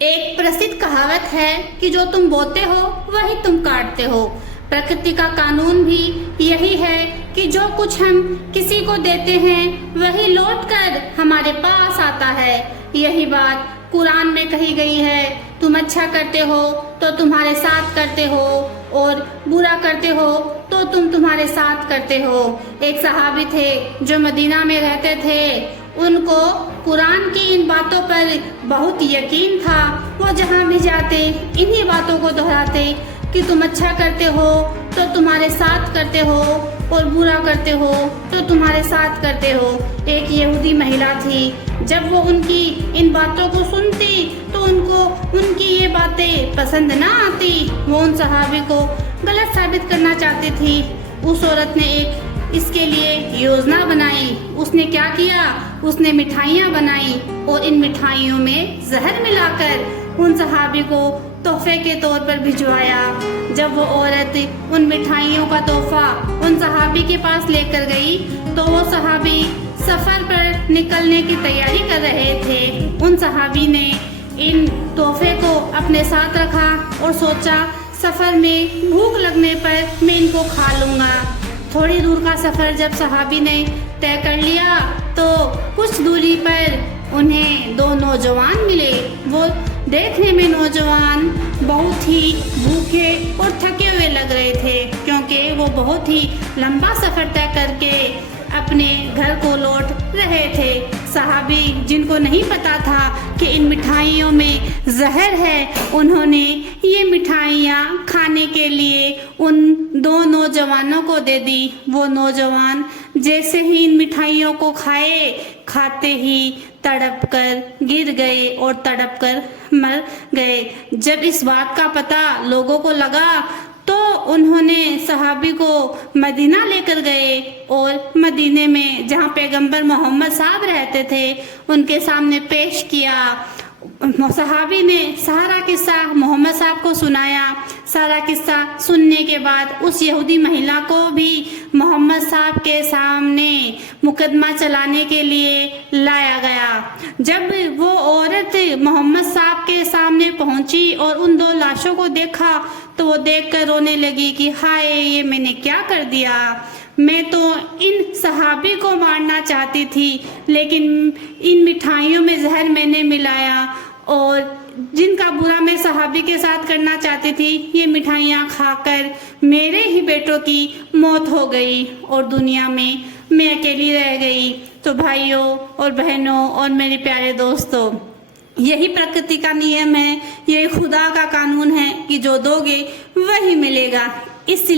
ایک प्रसिद्ध कहावत है कि जो तुम बोते हो वही तुम काटते हो। प्रकृति का कानून भी यही है कि जो कुछ हम किसी को देते हैं वही लौट कर हमारे पास आता है। यही बात कुरान में कही गई है, तुम अच्छा करते हो तो तुम्हारे साथ करते हो और बुरा करते हो तो तुम तुम्हारे साथ करते हो। एक सहाबी थे जो मदीना में रहते थे, उनको कुरान की इन बातों पर बहुत यकीन था। वो जहाँ भी जाते इन्हीं बातों को दोहराते कि तुम अच्छा करते हो तो तुम्हारे साथ करते हो और बुरा करते हो तो तुम्हारे साथ करते हो। एक यहूदी महिला थी, जब वो उनकी इन बातों को सुनती तो उनको उनकी ये बातें पसंद ना आती। वो उन सहाबी को गलत साबित करना चाहती थी। उस औरत ने एक इसके लिए योजना बनाई। उसने क्या किया, उसने मिठाइयाँ बनाई और इन मिठाइयों में जहर मिलाकर उन सहाबी को तोहफे के तौर पर भिजवाया। जब वो औरत उन मिठाइयों का तोहफा उन सहाबी के पास लेकर गई तो वो सहाबी सफर पर निकलने की तैयारी कर रहे थे। उन सहाबी ने इन तोहफे को अपने साथ रखा और सोचा सफर में भूख लगने पर मैं इनको खा लूंगा। थोड़ी दूर का सफर जब सहाबी ने तय कर लिया तो कुछ दूरी पर उन्हें दो नौजवान मिले। वो देखने में नौजवान बहुत ही भूखे और थके हुए लग रहे थे, क्योंकि वो बहुत ही लंबा सफर तय करके अपने घर को लौट रहे थे। सहाबी जिनको नहीं पता था कि इन मिठाइयों में जहर है, उन्होंने ये मिठाइयाँ खाने के लिए उन दो नौजवानों को दे दी। वो नौजवान जैसे ही इन मिठाइयों को खाते ही तड़प कर गिर गए और तड़प कर मर गए। जब इस बात का पता लोगों को लगा तो उन्होंने सहाबी को मदीना लेकर गए और मदीने में जहाँ पैगंबर मोहम्मद साहब रहते थे उनके सामने पेश किया। सहाबी ने सारा किस्सा मोहम्मद साहब को सुनाया। सारा किस्सा सुनने के बाद उस यहूदी महिला को भी मोहम्मद साहब के सामने मुकदमा चलाने के लिए लाया गया। जब वो औरत मोहम्मद साहब के सामने पहुंची और उन दो लाशों को देखा तो वो देखकर रोने लगी कि हाय, ये मैंने क्या कर दिया। मैं तो इन सहाबी को मारना चाहती थी, लेकिन इन मिठाइयों में जहर मैंने मिलाया और जिनका बुरा मैं सहाबी के साथ करना चाहती थी, ये मिठाइयाँ खाकर मेरे ही बेटों की मौत हो गई और दुनिया में मैं अकेली रह गई। तो भाइयों और बहनों और मेरे प्यारे दोस्तों, यही प्रकृति का नियम है, यही खुदा का कानून है कि जो दोगे वही मिलेगा। इस